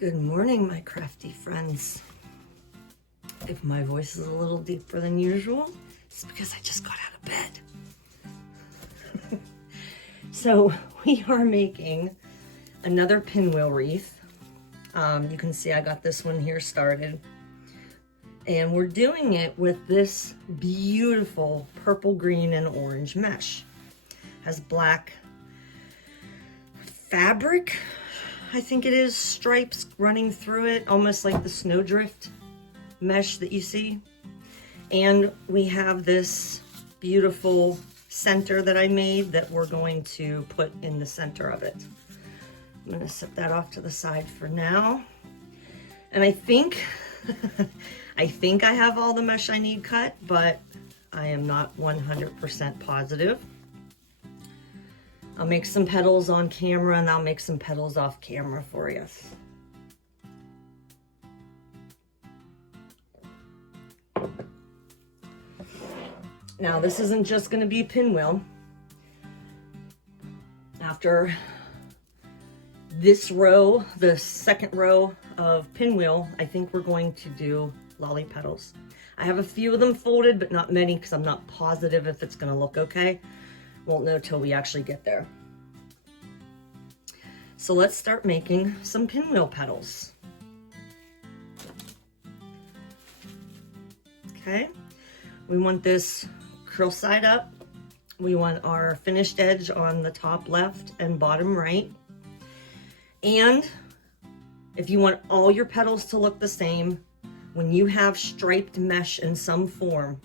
Good morning, my crafty friends. If my voice is a little deeper than usual, it's because I just got out of bed. So we are making another pinwheel wreath. You can see I got this one here started. And we're doing it with this beautiful purple, green, and orange mesh. Has black fabric, I think it is, stripes running through it, almost like the snowdrift mesh that you see. And we have this beautiful center that I made that we're going to put in the center of it. I'm gonna set that off to the side for now. And I think, I think I have all the mesh I need cut, but I am not 100% positive. I'll make some petals on camera and I'll make some petals off camera for you. Now this isn't just going to be pinwheel. After this row, the second row of pinwheel, I think we're going to do lolly petals. I have a few of them folded, but not many because I'm not positive if it's going to look okay. Won't know till we actually get there. So let's start making some pinwheel petals. Okay, we want this curl side up. We want our finished edge on the top left and bottom right. And if you want all your petals to look the same, when you have striped mesh in some form,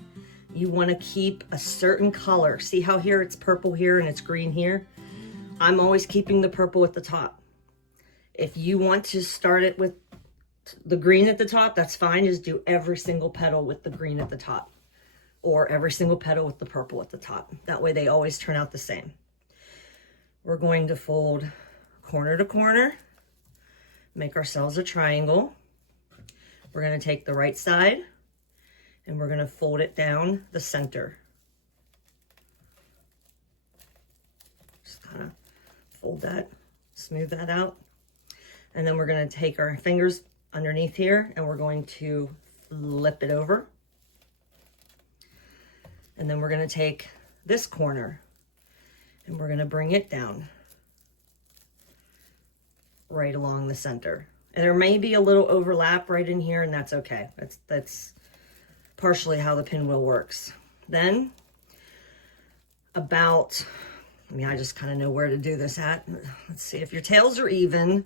you want to keep a certain color. See how here it's purple here and it's green here? I'm always keeping the purple at the top. If you want to start it with the green at the top, that's fine. Just do every single petal with the green at the top, or every single petal with the purple at the top. That way they always turn out the same. We're going to fold corner to corner, make ourselves a triangle. We're going to take the right side and we're going to fold it down the center. Just kind of fold that, smooth that out. And then we're going to take our fingers underneath here and we're going to flip it over. And then we're going to take this corner and we're going to bring it down right along the center. And there may be a little overlap right in here, and that's okay. That's partially how the pinwheel works. Then about, I just kind of know where to do this at. Let's see, if your tails are even,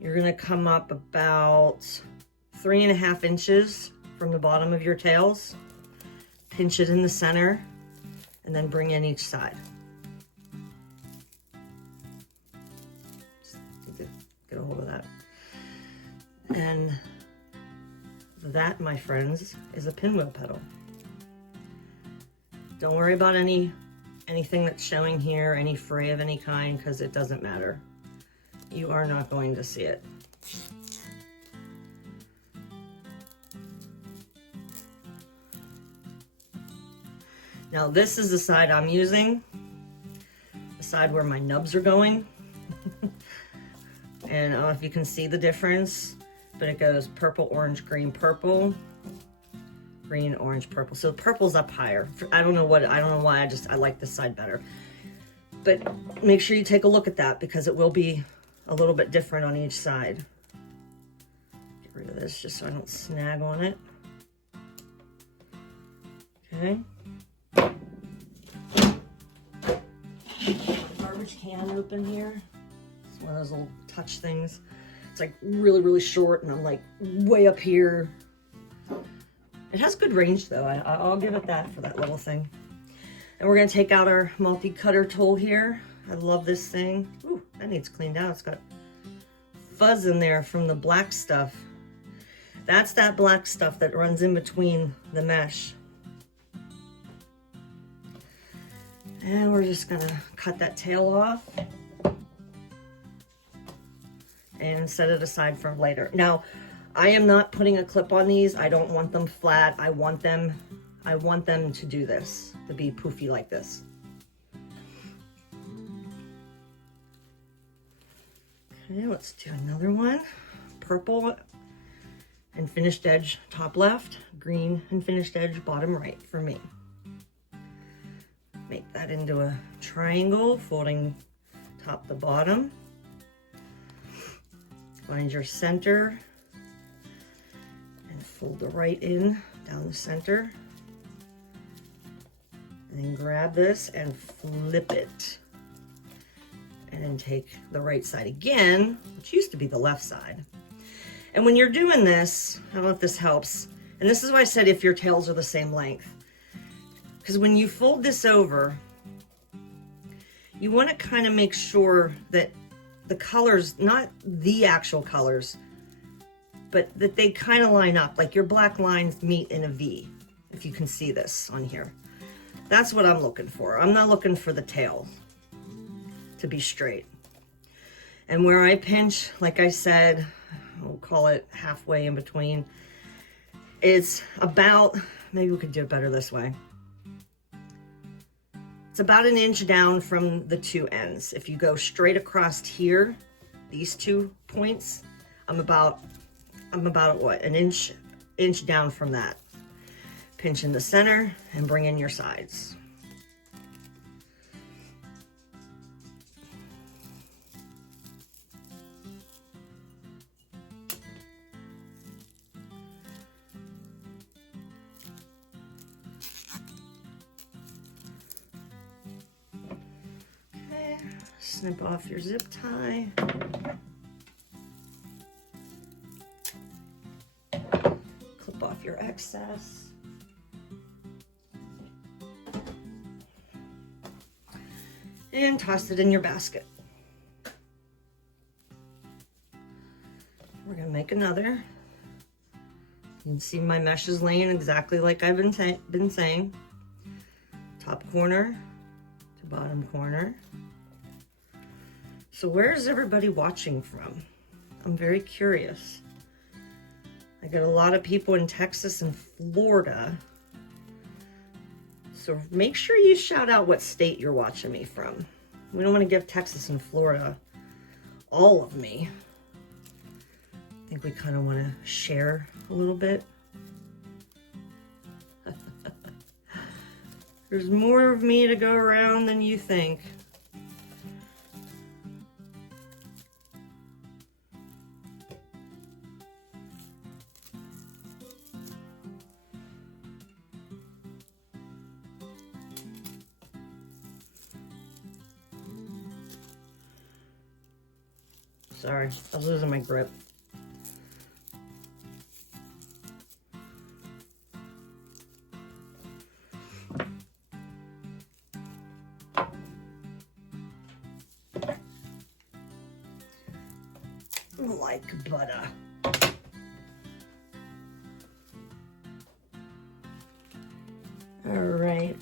you're gonna come up about 3.5 inches from the bottom of your tails, pinch it in the center, and then bring in each side. Just need to get a hold of that. And that, my friends, is a pinwheel petal. Don't worry about anything that's showing here, any fray of any kind, because it doesn't matter. You are not going to see it. Now this is the side I'm using, the side where my nubs are going. And I don't know if you can see the difference, but it goes purple, orange, green, purple, green, orange, purple. So the purple's up higher. I don't know why, I like this side better. But make sure you take a look at that because it will be a little bit different on each side. Get rid of this just so I don't snag on it. Okay. Garbage can open here. It's one of those little touch things. It's like really, really short and I'm like way up here. It has good range though. I'll give it that for that little thing. And we're gonna take out our multi-cutter tool here. I love this thing. Ooh, that needs cleaned out. It's got fuzz in there from the black stuff. That's that black stuff that runs in between the mesh. And we're just gonna cut that tail off and set it aside for later. Now, I am not putting a clip on these. I don't want them flat. I want them to do this, to be poofy like this. Okay, let's do another one. Purple and finished edge top left, green and finished edge bottom right for me. Make that into a triangle, folding top to bottom. Find your center and fold the right in down the center. And then grab this and flip it. And then take the right side again, which used to be the left side. And when you're doing this, I don't know if this helps, and this is why I said if your tails are the same length. Because when you fold this over, you want to kind of make sure that the colors, not the actual colors, but that they kind of line up, like your black lines meet in a V, if you can see this on here. That's what I'm looking for. I'm not looking for the tail to be straight. And where I pinch, like I said, we'll call it halfway in between, it's about, maybe we could do it better this way. It's about an inch down from the two ends. If you go straight across here, these 2 points, I'm about what, an inch down from that. Pinch in the center and bring in your sides. Snip off your zip tie. Clip off your excess. And toss it in your basket. We're gonna make another. You can see my mesh is laying exactly like I've been saying. Top corner to bottom corner. So where's everybody watching from? I'm very curious. I got a lot of people in Texas and Florida. So make sure you shout out what state you're watching me from. We don't want to give Texas and Florida all of me. I think we kind of want to share a little bit. There's more of me to go around than you think. Sorry, I was losing my grip. Like butter. All right,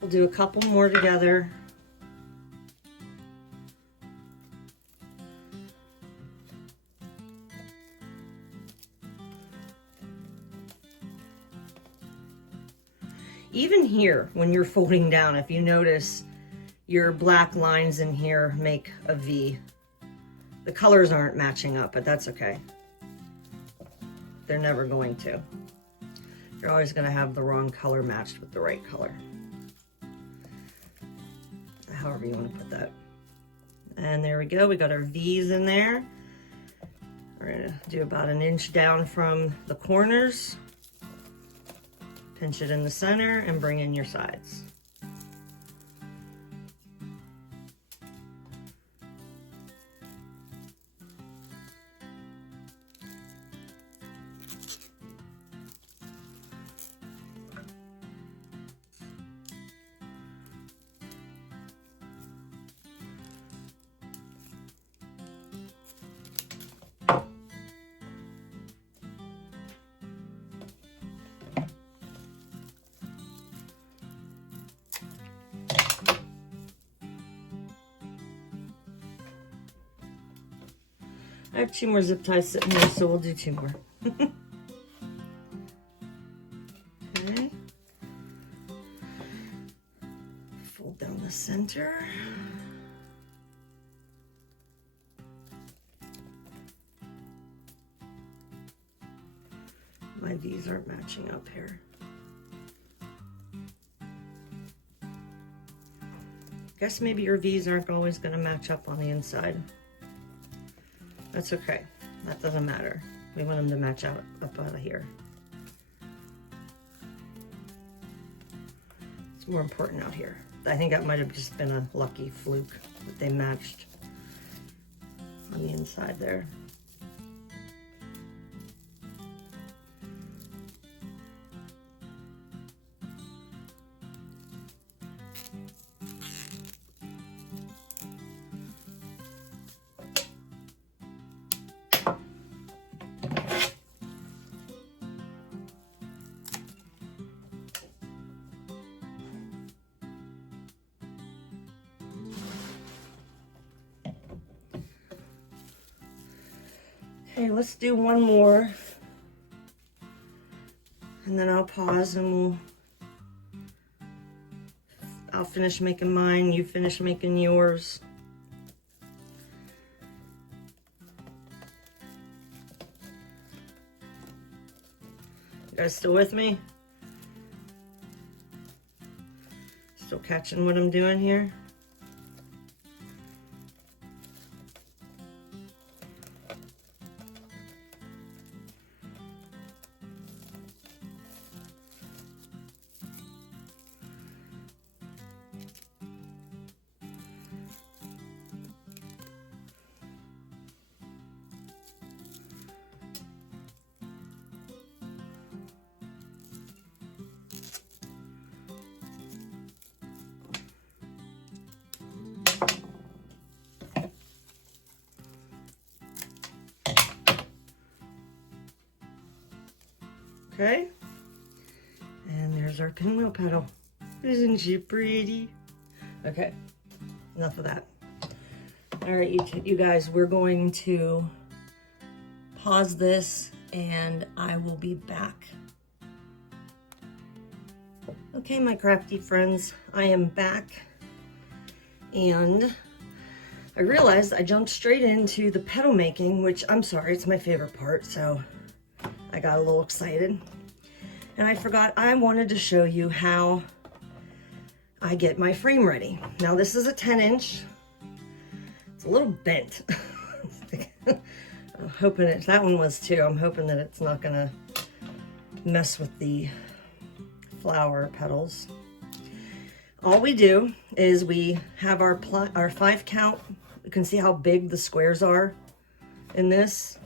we'll do a couple more together. Even here, when you're folding down, if you notice your black lines in here make a V. The colors aren't matching up, but that's okay. They're never going to. You're always going to have the wrong color matched with the right color. However you want to put that. And there we go. We got our V's in there. We're going to do about an inch down from the corners. Pinch it in the center and bring in your sides. I have 2 more zip ties sitting here, so we'll do 2 more. Okay. Fold down the center. my V's aren't matching up here. Guess maybe your V's aren't always going to match up on the inside. That's okay. That doesn't matter. We want them to match up out of here. It's more important out here. I think that might have just been a lucky fluke that they matched on the inside there. Okay, let's do one more, and then I'll pause and I'll finish making mine, you finish making yours. You guys still with me? Still catching what I'm doing here? Okay, and there's our pinwheel petal. Isn't she pretty? Okay, enough of that. All right, you guys, we're going to pause this and I will be back. Okay, my crafty friends, I am back, and I realized I jumped straight into the petal making, which I'm sorry, it's my favorite part, so I got a little excited. And I forgot I wanted to show you how I get my frame ready. Now this is a 10-inch. It's a little bent. I'm hoping that one was too. I'm hoping that it's not gonna mess with the flower petals. All we do is we have our 5 count. You can see how big the squares are in this.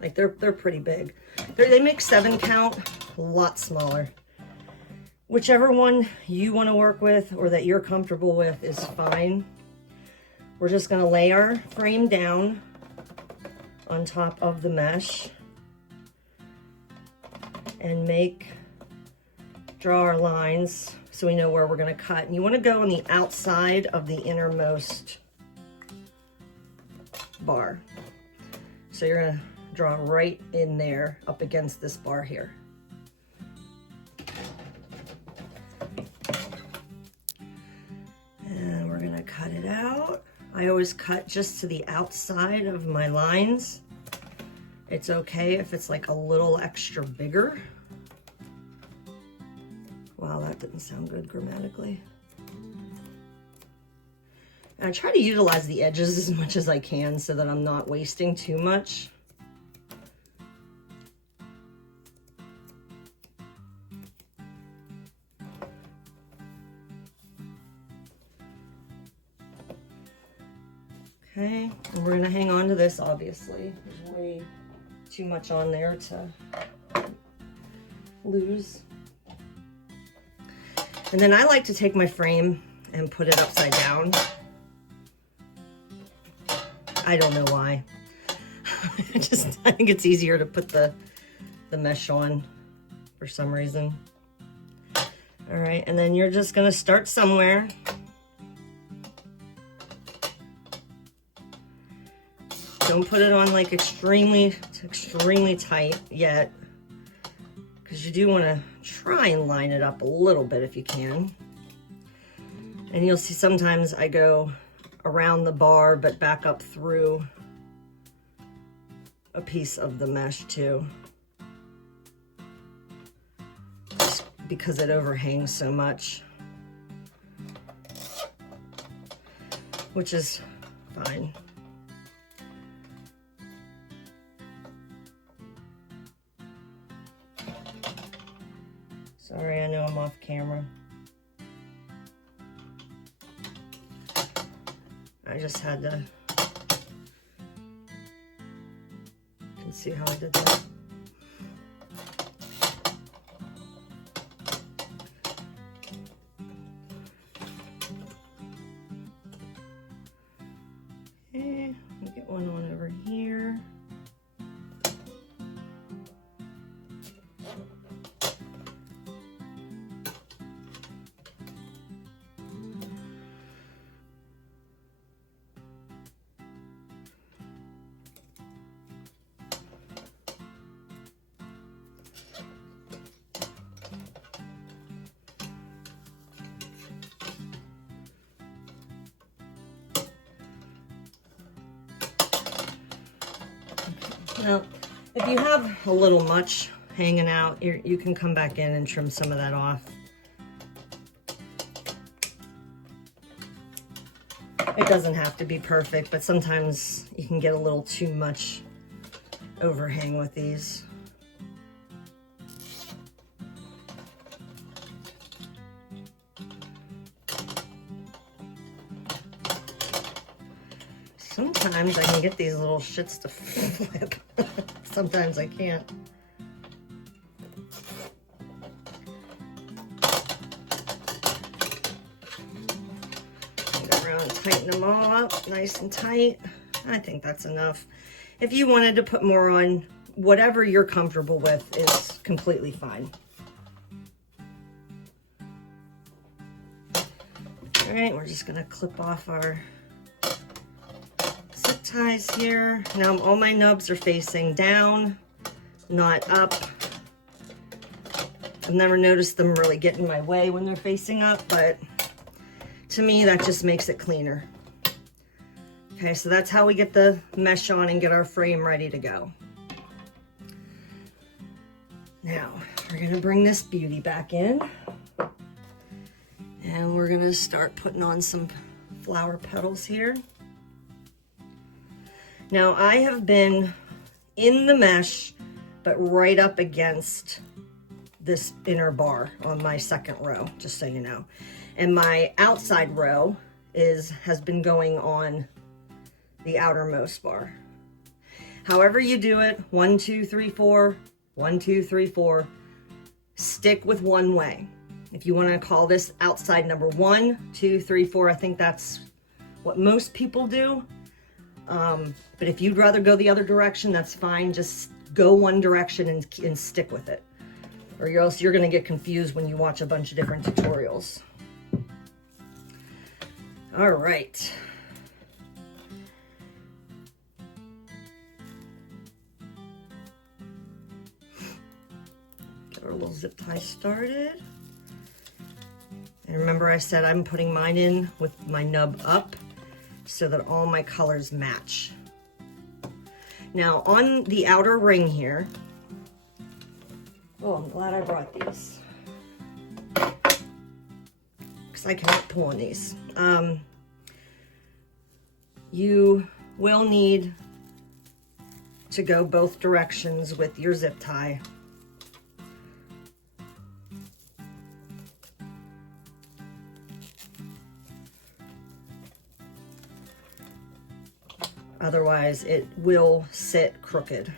Like they're pretty big. They make 7 count, a lot smaller. Whichever one you want to work with or that you're comfortable with is fine. We're just going to lay our frame down on top of the mesh and draw our lines so we know where we're going to cut. And you want to go on the outside of the innermost bar. So you're going to draw right in there up against this bar here. And we're gonna cut it out. I always cut just to the outside of my lines. It's okay if it's like a little extra bigger. Wow, that didn't sound good grammatically. And I try to utilize the edges as much as I can so that I'm not wasting too much. Okay, and we're gonna hang on to this, obviously. There's way too much on there to lose. And then I like to take my frame and put it upside down. I don't know why. I think it's easier to put the mesh on for some reason. All right, and then you're just gonna start somewhere. Don't put it on like extremely tight yet, because you do want to try and line it up a little bit if you can. And you'll see sometimes I go around the bar but back up through a piece of the mesh too, just because it overhangs so much, which is fine. Sorry, I know I'm off camera. I just had to, you can see how I did that. Okay, let me get one on over here. Now, if you have a little much hanging out, you can come back in and trim some of that off. It doesn't have to be perfect, but sometimes you can get a little too much overhang with these. Sometimes I can get these little shits to flip. Sometimes I can't. Go around and tighten them all up nice and tight. I think that's enough. If you wanted to put more on, whatever you're comfortable with is completely fine. All right, we're just gonna clip off our zip ties here. Now all my nubs are facing down, not up. I've never noticed them really get in my way when they're facing up, but to me that just makes it cleaner. Okay, so that's how we get the mesh on and get our frame ready to go. Now we're gonna bring this beauty back in and we're gonna start putting on some flower petals here. Now I have been in the mesh, but right up against this inner bar on my second row, just so you know. And my outside row has been going on the outermost bar. However you do it, 1, 2, 3, 4, 1, 2, 3, 4, stick with one way. If you want to call this outside number 1, 2, 3, 4, I think that's what most people do. But if you'd rather go the other direction, that's fine. Just go one direction and stick with it. Or else you're going to get confused when you watch a bunch of different tutorials. All right. Get our little zip tie started. And remember I said I'm putting mine in with my nub up so that all my colors match. Now on the outer ring here, oh, I'm glad I brought these, because I cannot pull on these. You will need to go both directions with your zip tie. Otherwise, it will sit crooked.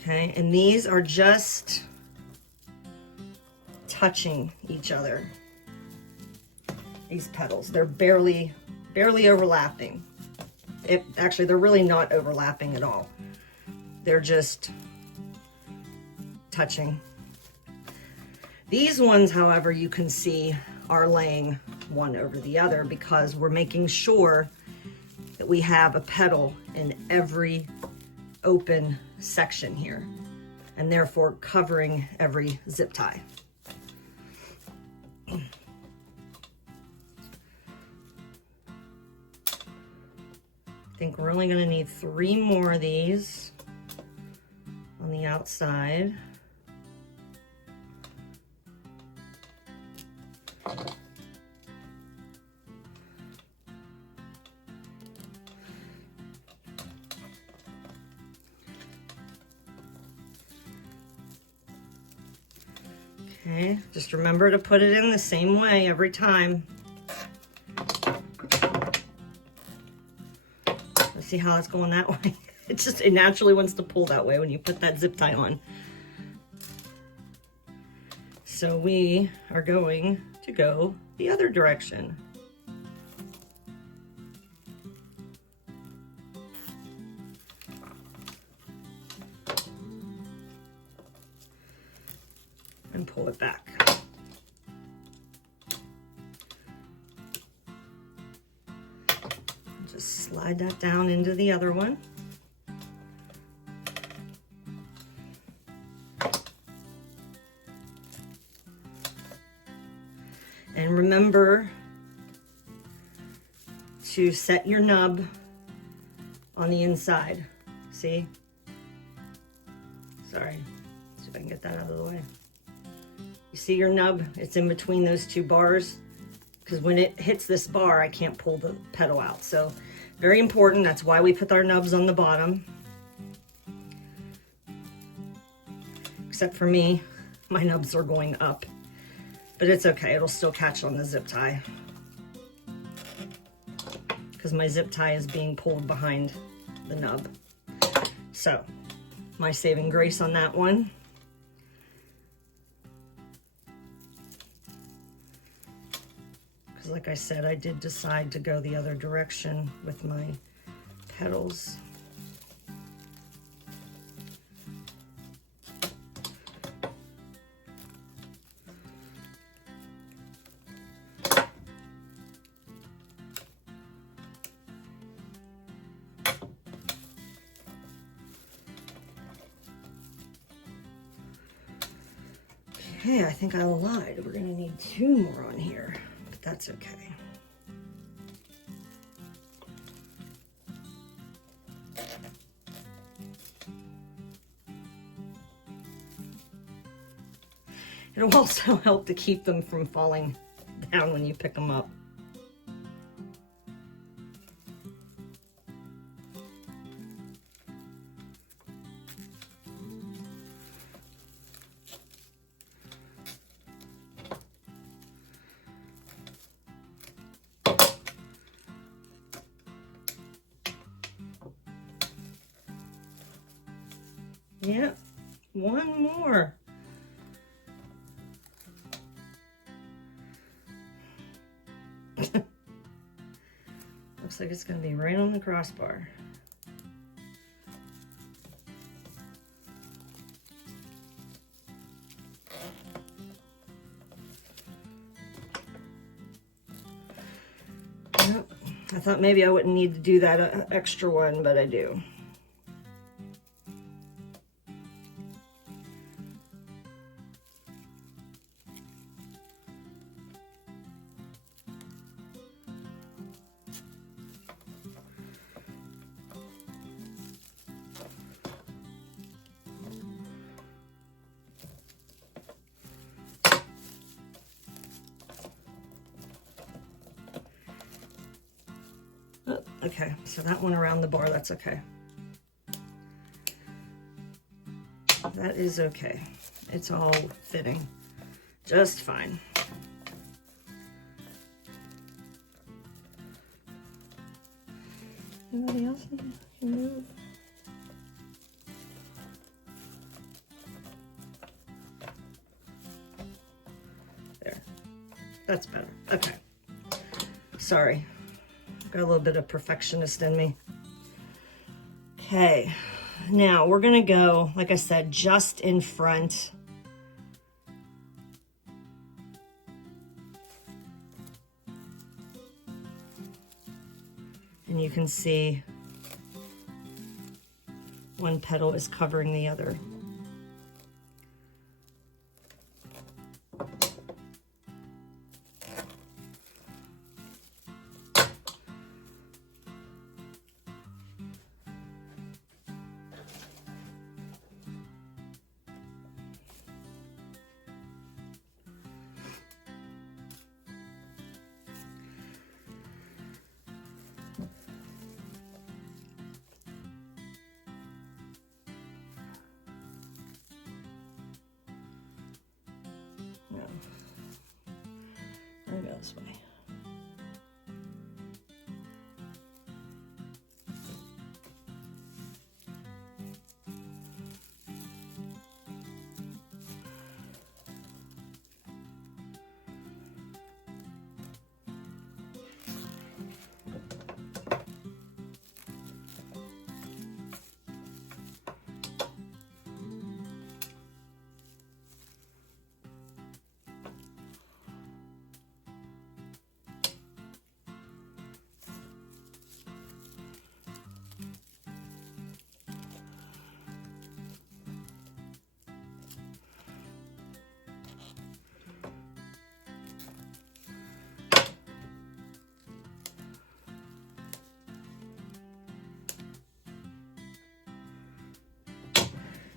Okay, and these are just touching each other. These petals, they're barely overlapping. Actually, they're really not overlapping at all. They're just touching. These ones, however, you can see are laying one over the other because we're making sure that we have a petal in every open section here, and therefore covering every zip tie. I think we're only gonna need 3 more of these on the outside. Okay, just remember to put it in the same way every time. Let's see how it's going that way. It naturally wants to pull that way when you put that zip tie on. So we are going to go the other direction. And pull it back. Just slide that down into the other one. And remember to set your nub on the inside. See? Sorry. See if I can get that out of the way. You see your nub? It's in between those 2 bars, because when it hits this bar, I can't pull the petal out. So very important. That's why we put our nubs on the bottom. Except for me, my nubs are going up, but it's okay. It'll still catch on the zip tie because my zip tie is being pulled behind the nub. So my saving grace on that one. Like I said, I did decide to go the other direction with my petals. Okay, I think I lied. We're gonna need 2 more on here. That's okay. It'll also help to keep them from falling down when you pick them up. Yeah, 1 more. Looks like it's going to be right on the crossbar. Yep. I thought maybe I wouldn't need to do that extra one, but I do. Okay, so that one around the bar, that's okay. That is okay. It's all fitting just fine. Anybody else can move? There. That's better. Okay. Sorry. Got a little bit of perfectionist in me. Okay, now we're gonna go, like I said, just in front. And you can see one petal is covering the other. this way.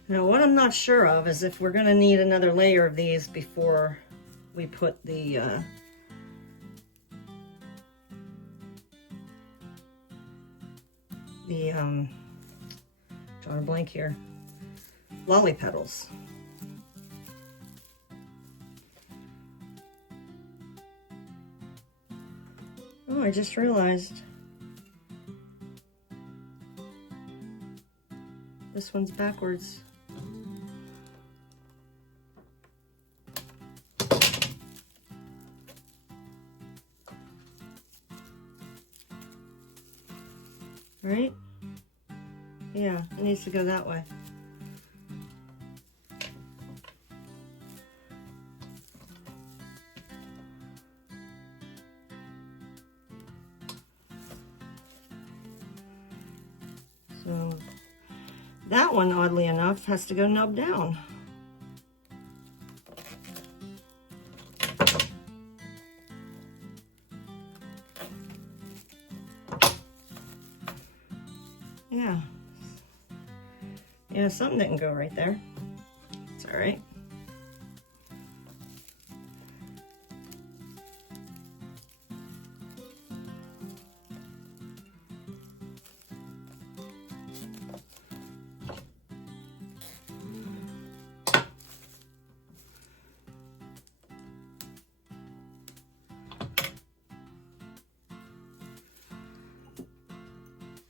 Now what I'm not sure of is if we're going to need another layer of these before we put the drawing a blank here, lolly petals. Oh, I just realized this one's backwards. Right? Yeah, it needs to go that way. So that one, oddly enough, has to go nub down. Yeah. Yeah, something didn't go right there. It's all right.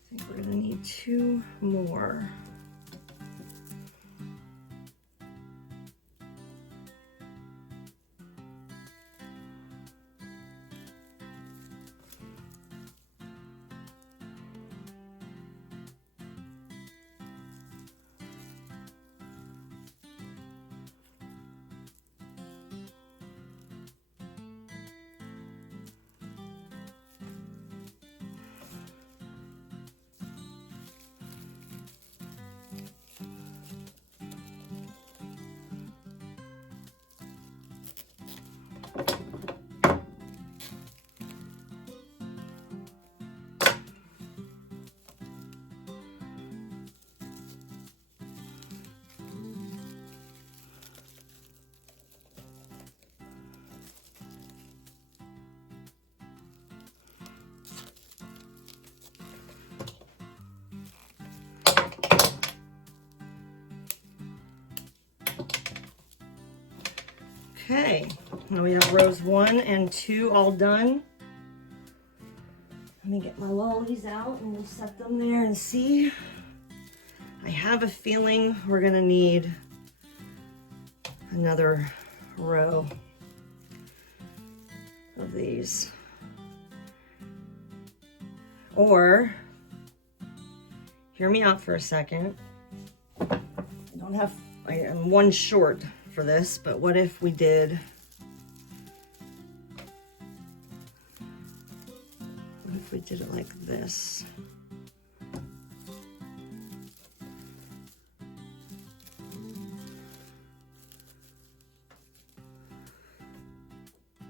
I think we're gonna need 2 more. Okay, now we have rows 1 and 2 all done. Let me get my lollies out and we'll set them there and see. I have a feeling we're gonna need another row of these. Or, hear me out for a second. I am 1 short for this, but what if we did, it like this?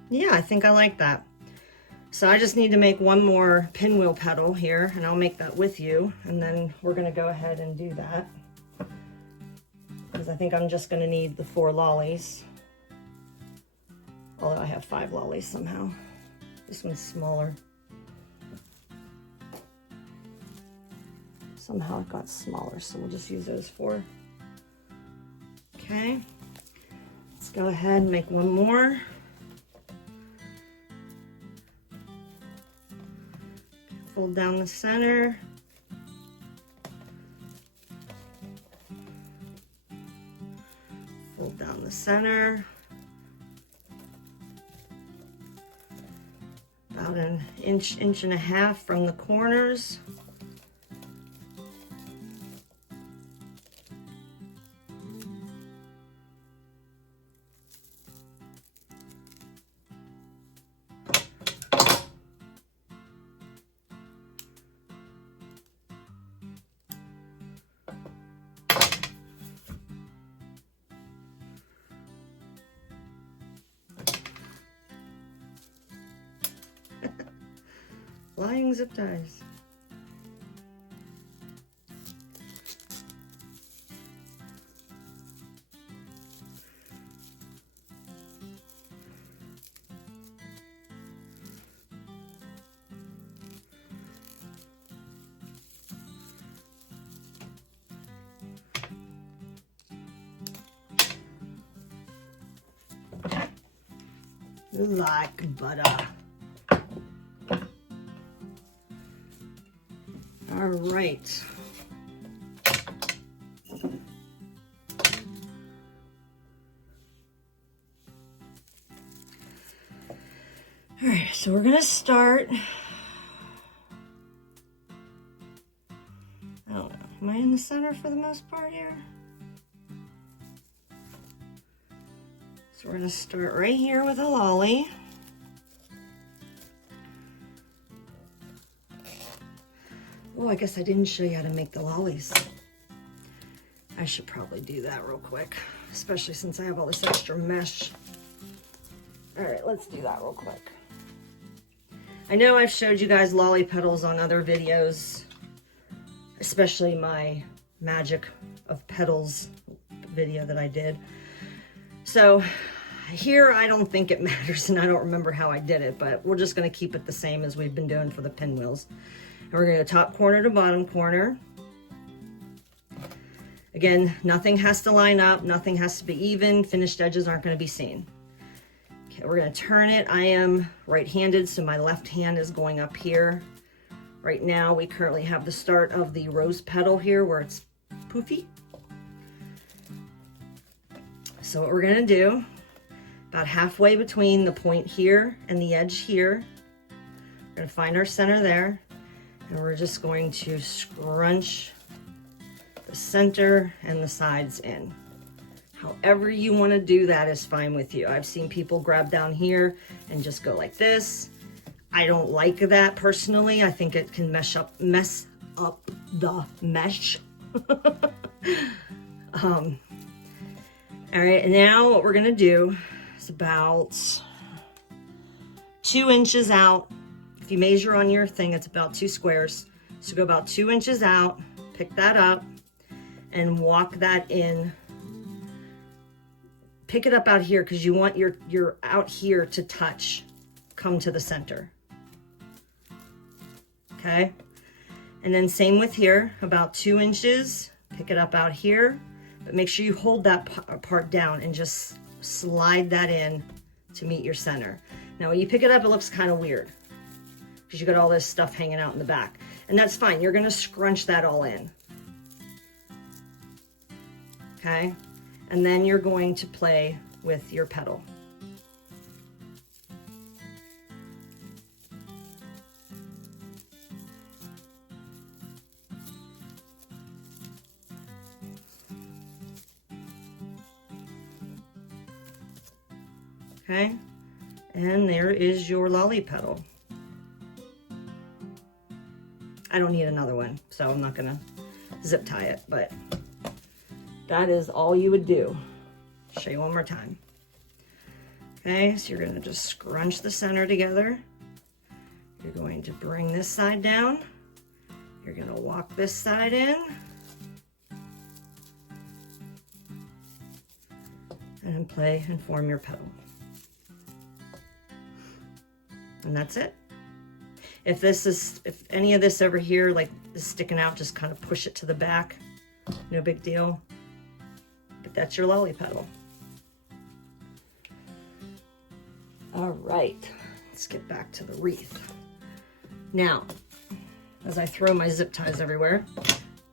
Yeah, I think I like that. So I just need to make 1 more pinwheel petal here, and I'll make that with you, and then we're gonna go ahead and do that. Because I think I'm just gonna need the 4 lollies. Although I have 5 lollies somehow. This one's smaller. Somehow it got smaller, so we'll just use those 4. Okay, let's go ahead and make 1 more. fold down the center. Fold down the center. About an inch, inch and a half from the corners. Flying zip ties. Like butter. All right. All right, so we're gonna start. I don't know, am I in the center for the most part here? So we're gonna start right here with a lolly. Oh, I guess I didn't show you how to make the lollies. I should probably do that real quick, especially since I have all this extra mesh. All right, let's do that real quick. I know I've showed you guys lolly petals on other videos, especially my magic of petals video that I did. So here, I don't think it matters, and I don't remember how I did it, but we're just gonna keep it the same as we've been doing for the pinwheels. And we're gonna go top corner to bottom corner. Again, nothing has to line up, nothing has to be even, finished edges aren't gonna be seen. Okay, we're gonna turn it. I am right-handed, so my left hand is going up here. Right now, we currently have the start of the rose petal here where it's poofy. So what we're gonna do, about halfway between the point here and the edge here, we're gonna find our center there. And we're just going to scrunch the center and the sides in. However you want to do that is fine with you. I've seen people grab down here and just go like this. I don't like that personally. I think it can mess up the mesh. All right, and now what we're gonna do is about 2 inches out. If you measure on your thing, it's about 2 squares. So go about 2 inches out, pick that up, and walk that in. Pick it up out here because you want your out here to touch, come to the center. Okay? And then same with here, about 2 inches, pick it up out here, but make sure you hold that part down and just slide that in to meet your center. Now when you pick it up, it looks kind of weird, because you got all this stuff hanging out in the back. And that's fine. You're gonna scrunch that all in. Okay? And then you're going to play with your petal. Okay? And there is your lolly petal. I don't need another one, so I'm not gonna zip tie it, but that is all you would do. Show you one more time. Okay, so you're gonna just scrunch the center together. You're going to bring this side down. You're gonna walk this side in. And play and form your petal. And that's it. If any of this over here like is sticking out, just kind of push it to the back. No big deal. But that's your lolly petal. All right, let's get back to the wreath. Now, as I throw my zip ties everywhere,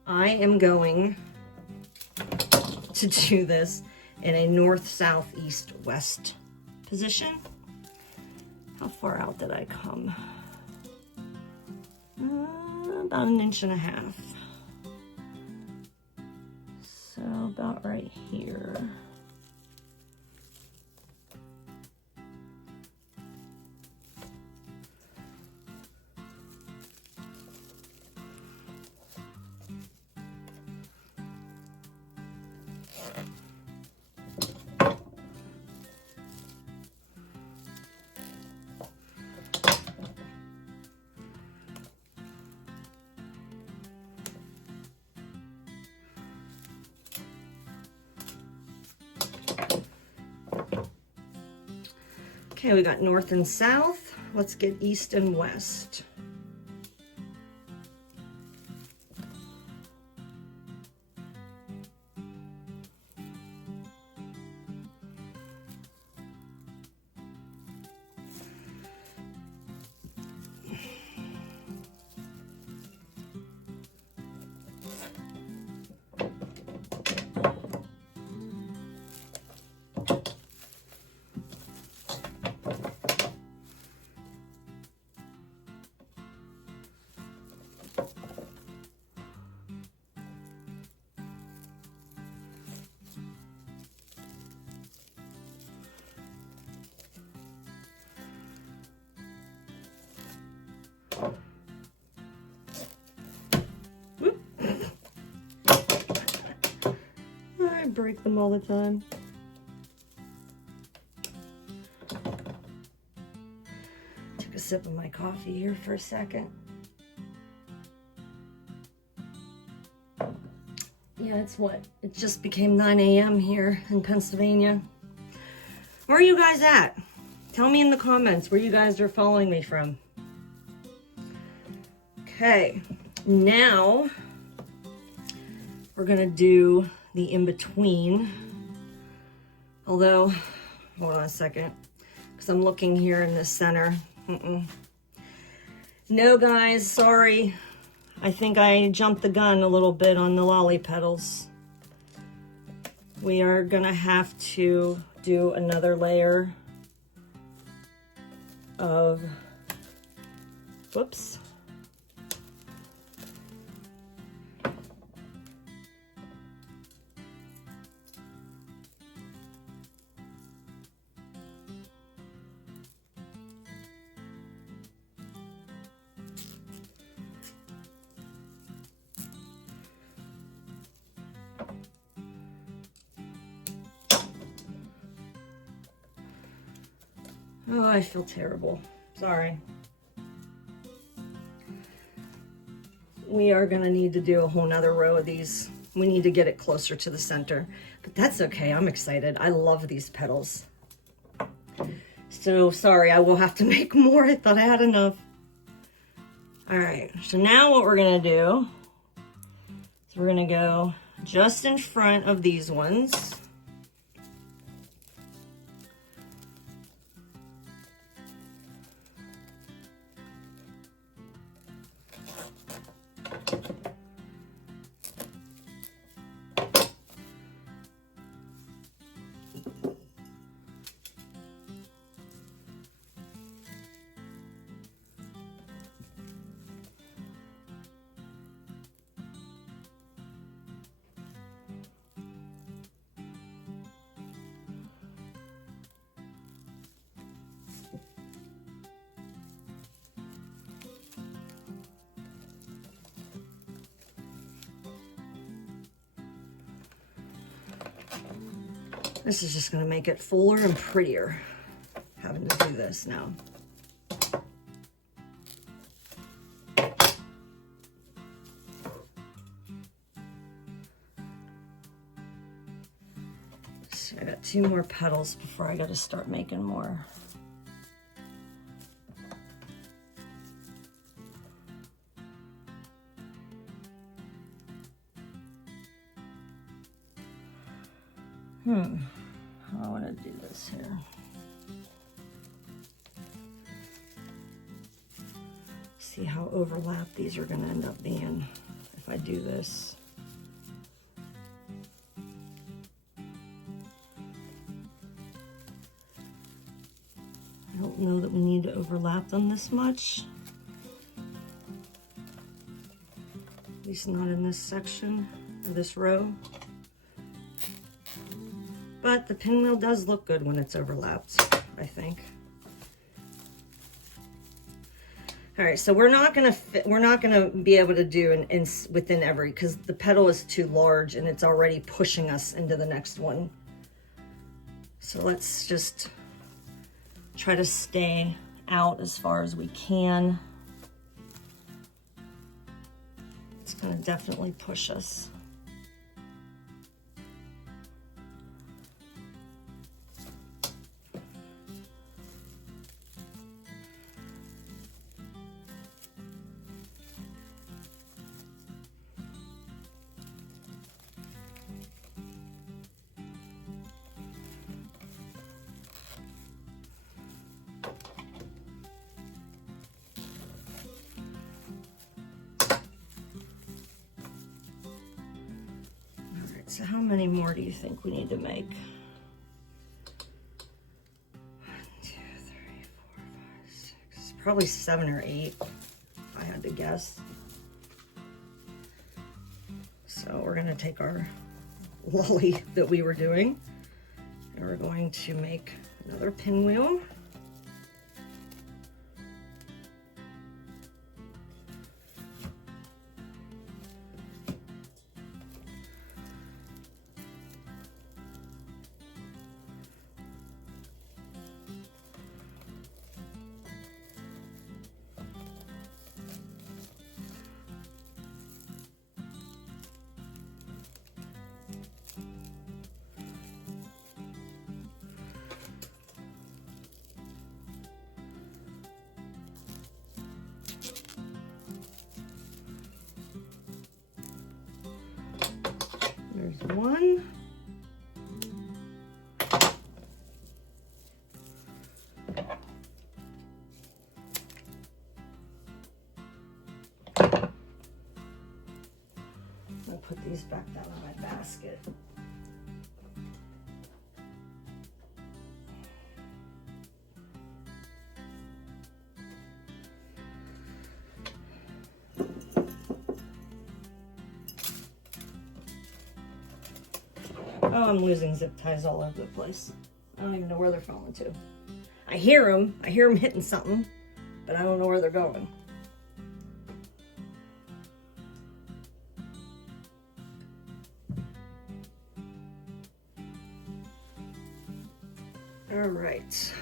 I am going to do this in a north, south, east, west position. How far out did I come? About 1.5 inches. So about right here. Okay, we got north and south. Let's get east and west. I break them all the time. Took a sip of my coffee here for a second. Yeah, it's what? It just became 9 a.m. here in Pennsylvania. Where are you guys at? Tell me in the comments where you guys are following me from. Okay, now we're gonna do the in-between. Although, hold on a second, because I'm looking here in the center. No guys, sorry. I think I jumped the gun a little bit on the lolly petals. We are gonna have to do another layer of, whoops. Oh, I feel terrible. Sorry. We are gonna need to do a whole nother row of these. We need to get it closer to the center, but that's okay. I'm excited. I love these petals. So sorry, I will have to make more. I thought I had enough. All right, so now what we're gonna do is we're gonna go just in front of these ones. This is just gonna make it fuller and prettier, having to do this now. So I got 2 more petals before I gotta start making more. I want to do this here. See how overlapped these are gonna end up being if I do this. I don't know that we need to overlap them this much. At least not in this section or this row. But the pinwheel does look good when it's overlapped, I think. All right, so we're not gonna be able to do within every, because the petal is too large and it's already pushing us into the next one. So let's just try to stay out as far as we can. It's gonna definitely push us. So how many more do you think we need to make? 1, 2, 3, 4, 5, 6. Probably 7 or 8, if I had to guess. So we're gonna take our lolly that we were doing, and we're going to make another pinwheel. There's one. I'll put these back down in my basket. Oh, I'm losing zip ties all over the place. I don't even know where they're falling to. I hear them hitting something, but I don't know where they're going. All right.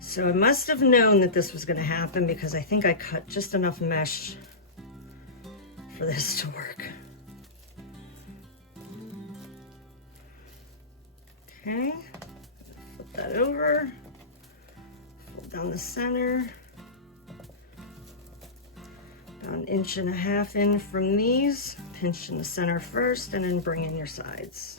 So I must have known that this was going to happen because I think I cut just enough mesh for this to work. Okay, flip that over, fold down the center, about 1.5 inches in from these, pinch in the center first, and then bring in your sides.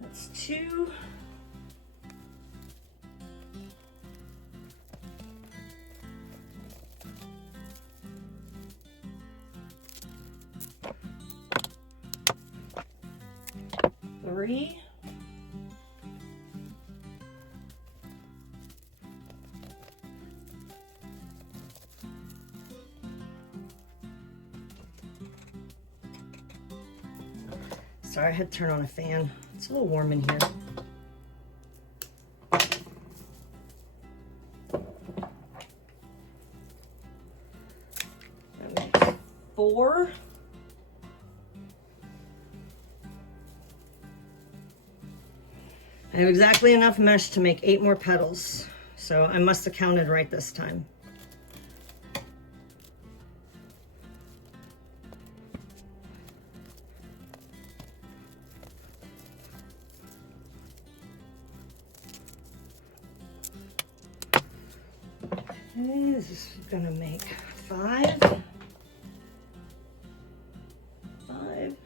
That's 2. Three. Sorry, I had to turn on a fan. It's a little warm in here. 4. I have exactly enough mesh to make 8 more petals, so I must have counted right this time. Okay, this is gonna make 5. 5.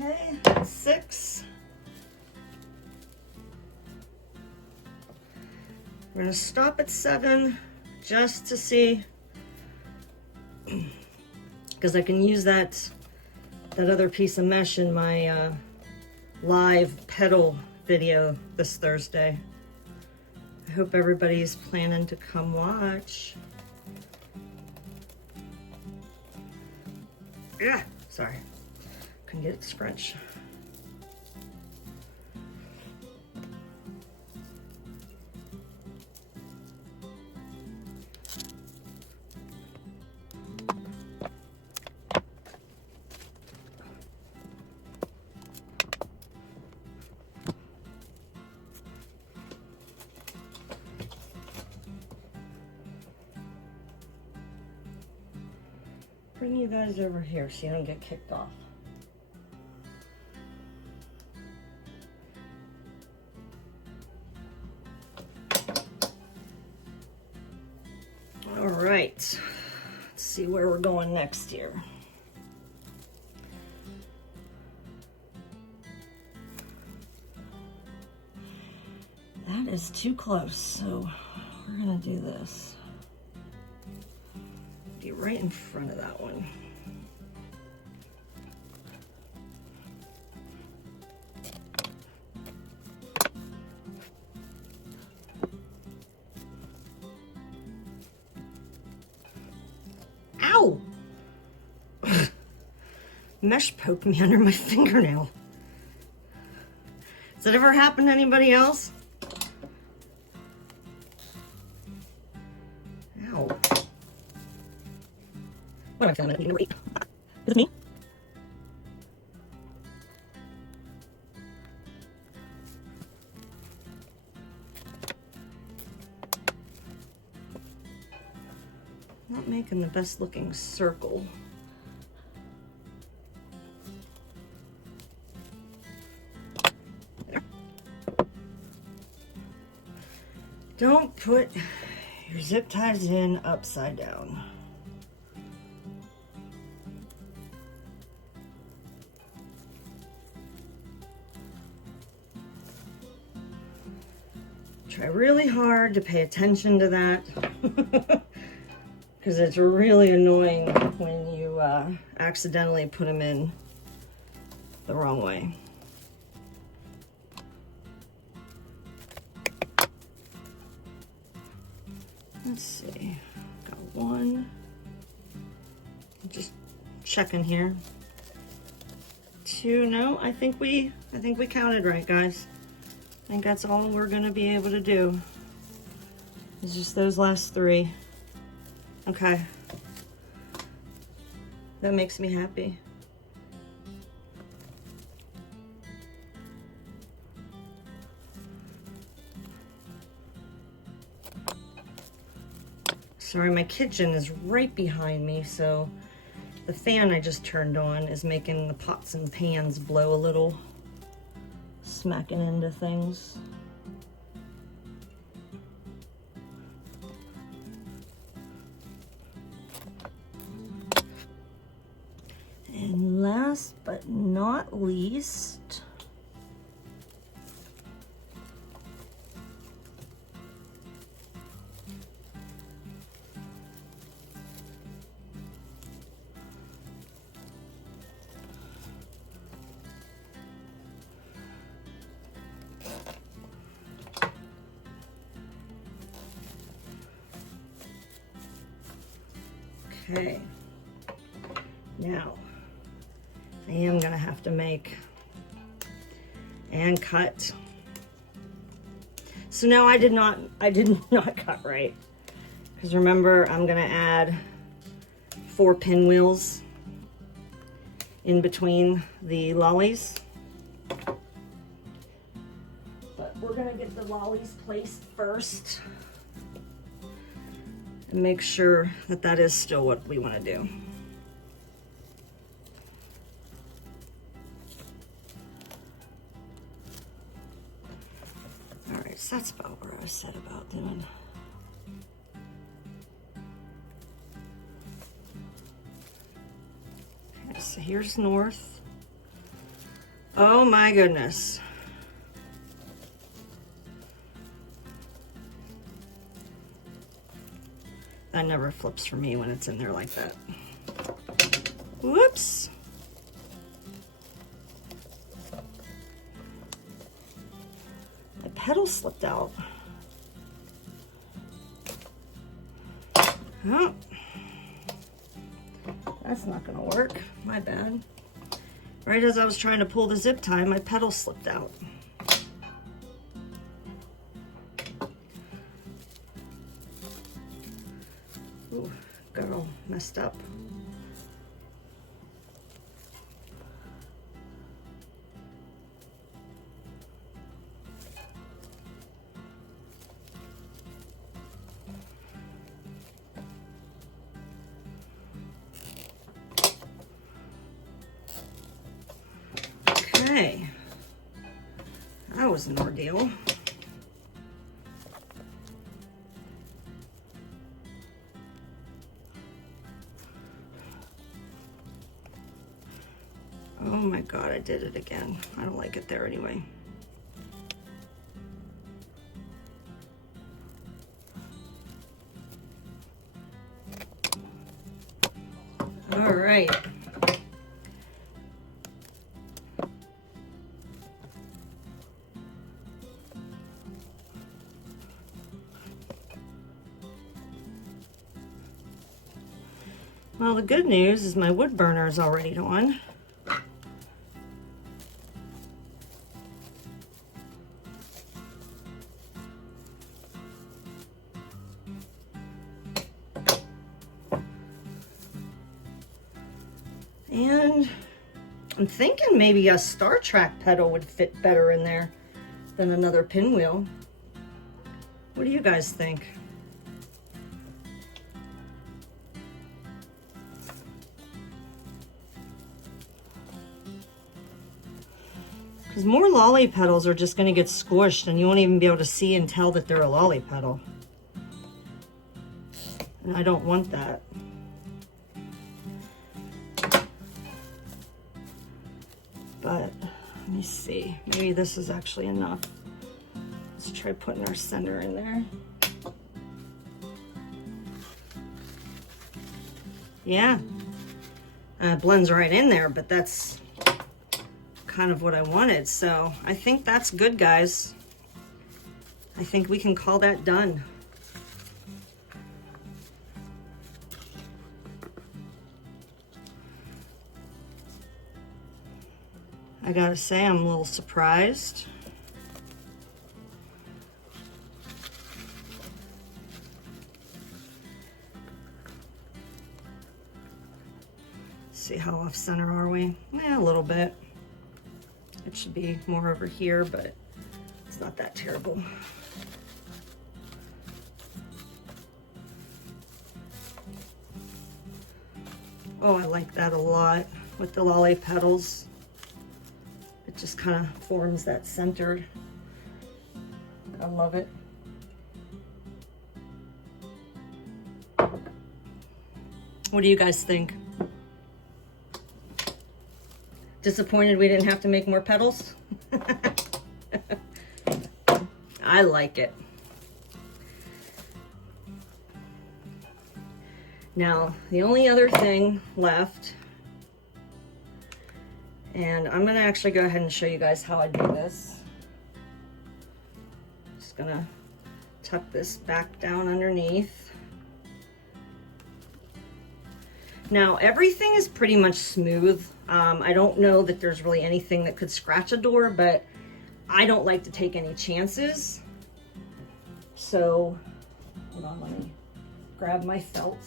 Okay, 6. We're gonna stop at 7 just to see, because I can use that other piece of mesh in my live petal video this Thursday. I hope everybody's planning to come watch. Yeah, sorry. Couldn't get it to scrunch. Bring you guys over here so you don't get kicked off. All right, let's see where we're going next here. That is too close, so we're gonna do this. Be right in front of that one. Ow! Mesh poked me under my fingernail. Has that ever happened to anybody else? Ow. What am I feeling? Number 8. Is it me? Not making the best looking circle. There. Don't put your zip ties in upside down. Try really hard to pay attention to that because it's really annoying when you accidentally put them in the wrong way. Let's see, got 1. Just checking here. 2, no, I think we counted right, guys. I think that's all we're gonna be able to do. It's just those last 3. Okay. That makes me happy. Sorry, my kitchen is right behind me, so the fan I just turned on is making the pots and pans blow a little, smacking into things. And last but not least, okay, now I am gonna have to make and cut So now I did not cut right. Because remember, I'm gonna add 4 pinwheels in between the lollies. But we're gonna get the lollies placed first and make sure that that is still what we wanna do. All right, so that's about where I said about doing. Okay, so here's north. Oh my goodness. That never flips for me when it's in there like that. Whoops. My petal slipped out. Oh, that's not gonna work. My bad. Right as I was trying to pull the zip tie, my petal slipped out. Ooh, got all messed up. Okay, that was an ordeal. Oh my God, I did it again. I don't like it there anyway. All right. Well, the good news is my wood burner is already on. And I'm thinking maybe a Star Trek petal would fit better in there than another pinwheel. What do you guys think? Because more lolly petals are just going to get squished and you won't even be able to see and tell that they're a lolly petal. And I don't want that. But let me see, maybe this is actually enough. Let's try putting our center in there. Yeah, it blends right in there, but that's kind of what I wanted. So I think that's good, guys. I think we can call that done. I gotta say, I'm a little surprised. See how off center are we? Yeah, a little bit. It should be more over here, but it's not that terrible. Oh, I like that a lot with the lolly petals. It just kind of forms that center. I love it. What do you guys think? Disappointed we didn't have to make more petals? I like it. Now, the only other thing left, and I'm gonna actually go ahead and show you guys how I do this. Just gonna tuck this back down underneath. Now, everything is pretty much smooth. I don't know that there's really anything that could scratch a door, but I don't like to take any chances. So, hold on, let me grab my felt.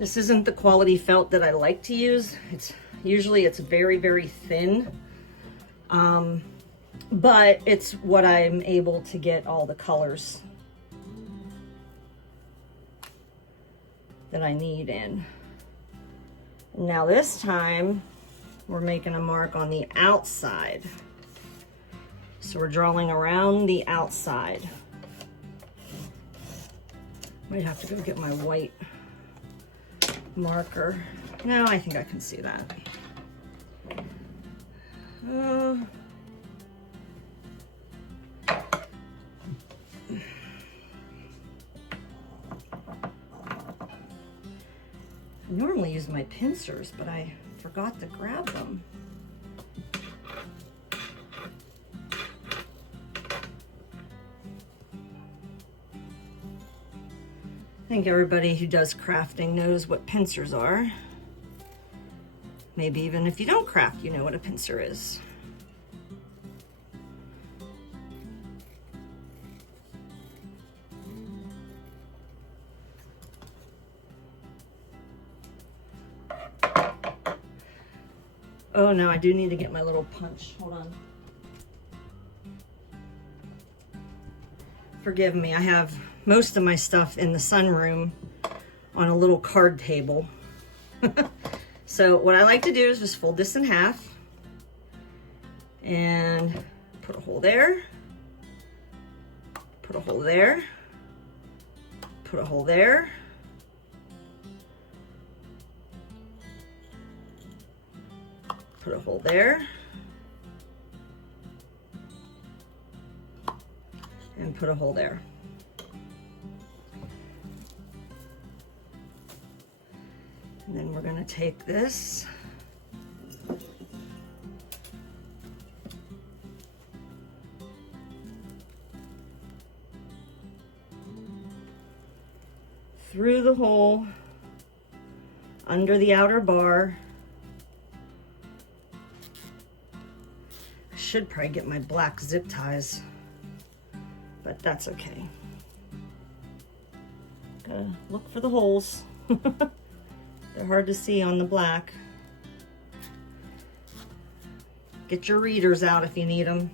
This isn't the quality felt that I like to use. Usually it's very, very thin. But it's what I'm able to get all the colors that I need in. Now this time, we're making a mark on the outside. So we're drawing around the outside. Might have to go get my white marker. No, I think I can see that. I normally use my pincers, but I forgot to grab them. I think everybody who does crafting knows what pincers are. Maybe even if you don't craft, you know what a pincer is. Oh no, I do need to get my little punch. Hold on. Forgive me, I have most of my stuff in the sunroom on a little card table. So what I like to do is just fold this in half and put a hole there, put a hole there, put a hole there, put a hole there, and put a hole there. And then we're going to take this through the hole under the outer bar. I should probably get my black zip ties, but that's okay. Gotta look for the holes. They're hard to see on the black. Get your readers out if you need them.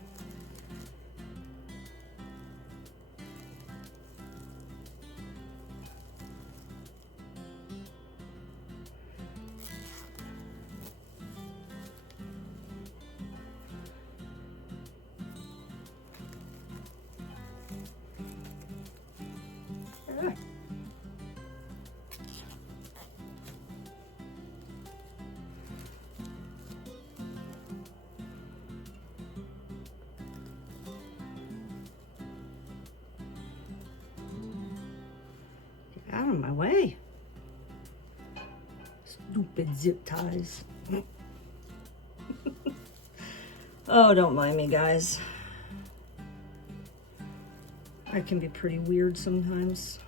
Out of my way. Stupid zip ties. Oh, don't mind me, guys. I can be pretty weird sometimes.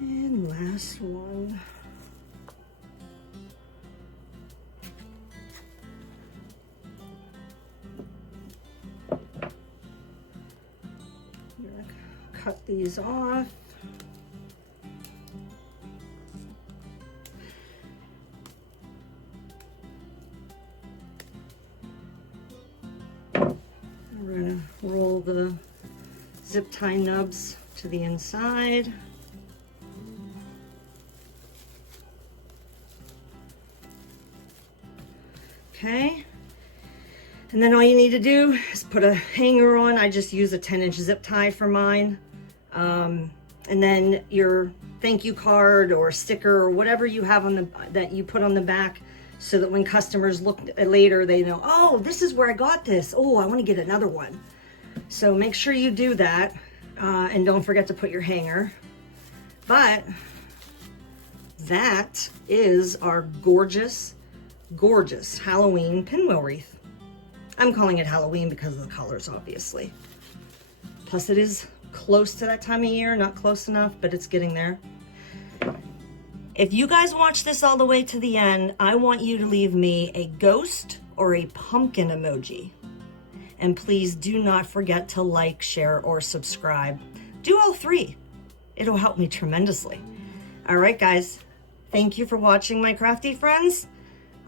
And last one. I'm gonna cut these off. We're gonna roll the zip tie nubs to the inside. Okay, and then all you need to do is put a hanger on. I just use a 10-inch zip tie for mine. And then your thank you card or sticker or whatever you have on that you put on the back, so that when customers look later, they know, oh, this is where I got this. Oh, I want to get another one. So make sure you do that, and don't forget to put your hanger. But that is our gorgeous Halloween pinwheel wreath. I'm calling it Halloween because of the colors, obviously. Plus it is close to that time of year, not close enough, but it's getting there. If you guys watch this all the way to the end, I want you to leave me a ghost or a pumpkin emoji. And please do not forget to like, share, or subscribe. Do all three. It'll help me tremendously. All right, guys. Thank you for watching, my crafty friends.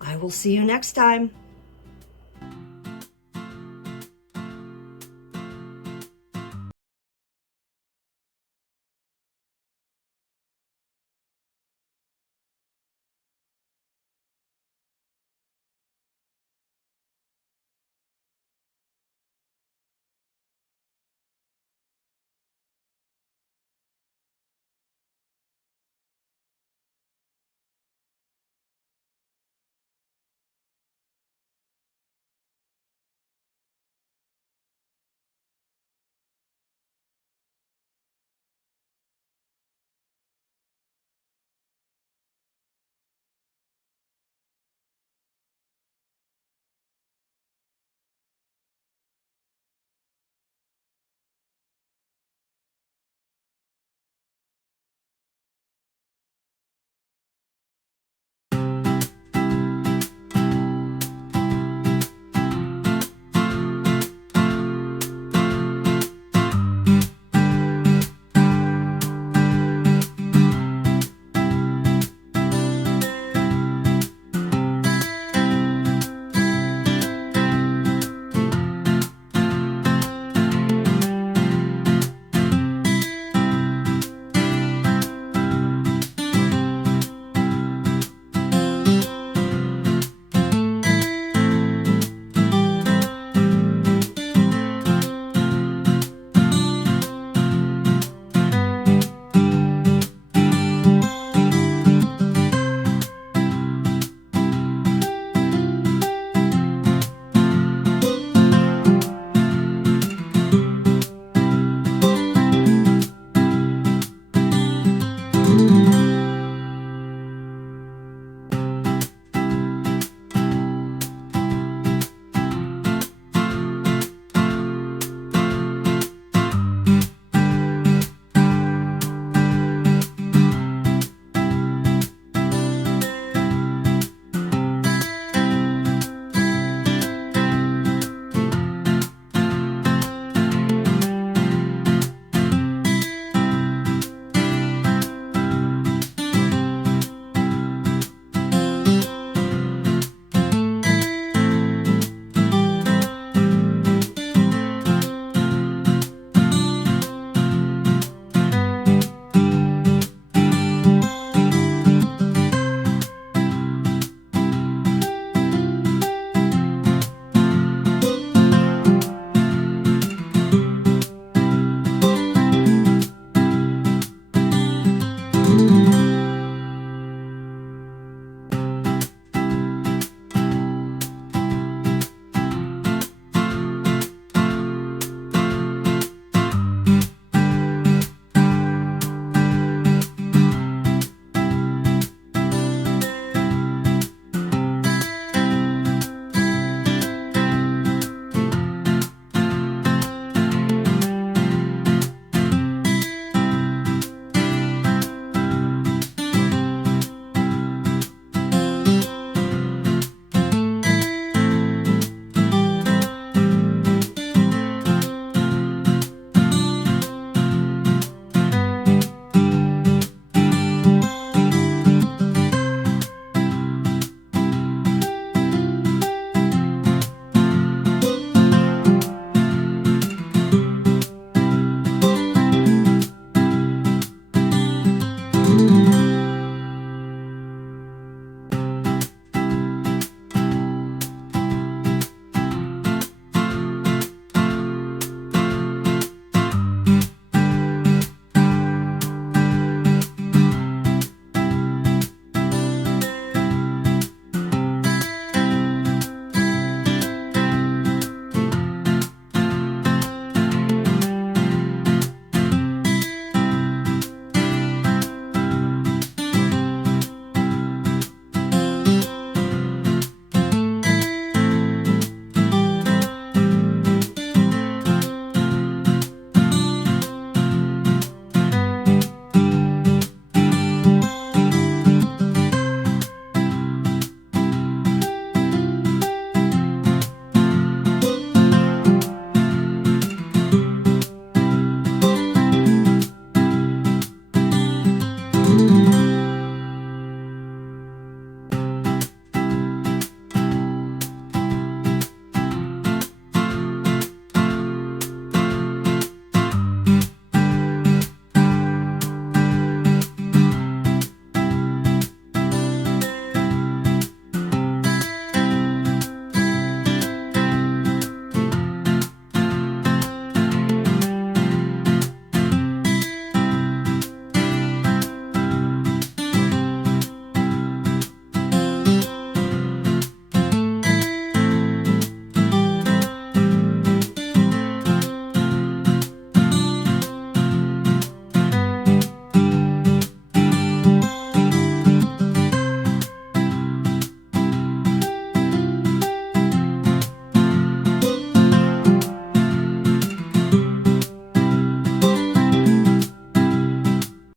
I will see you next time.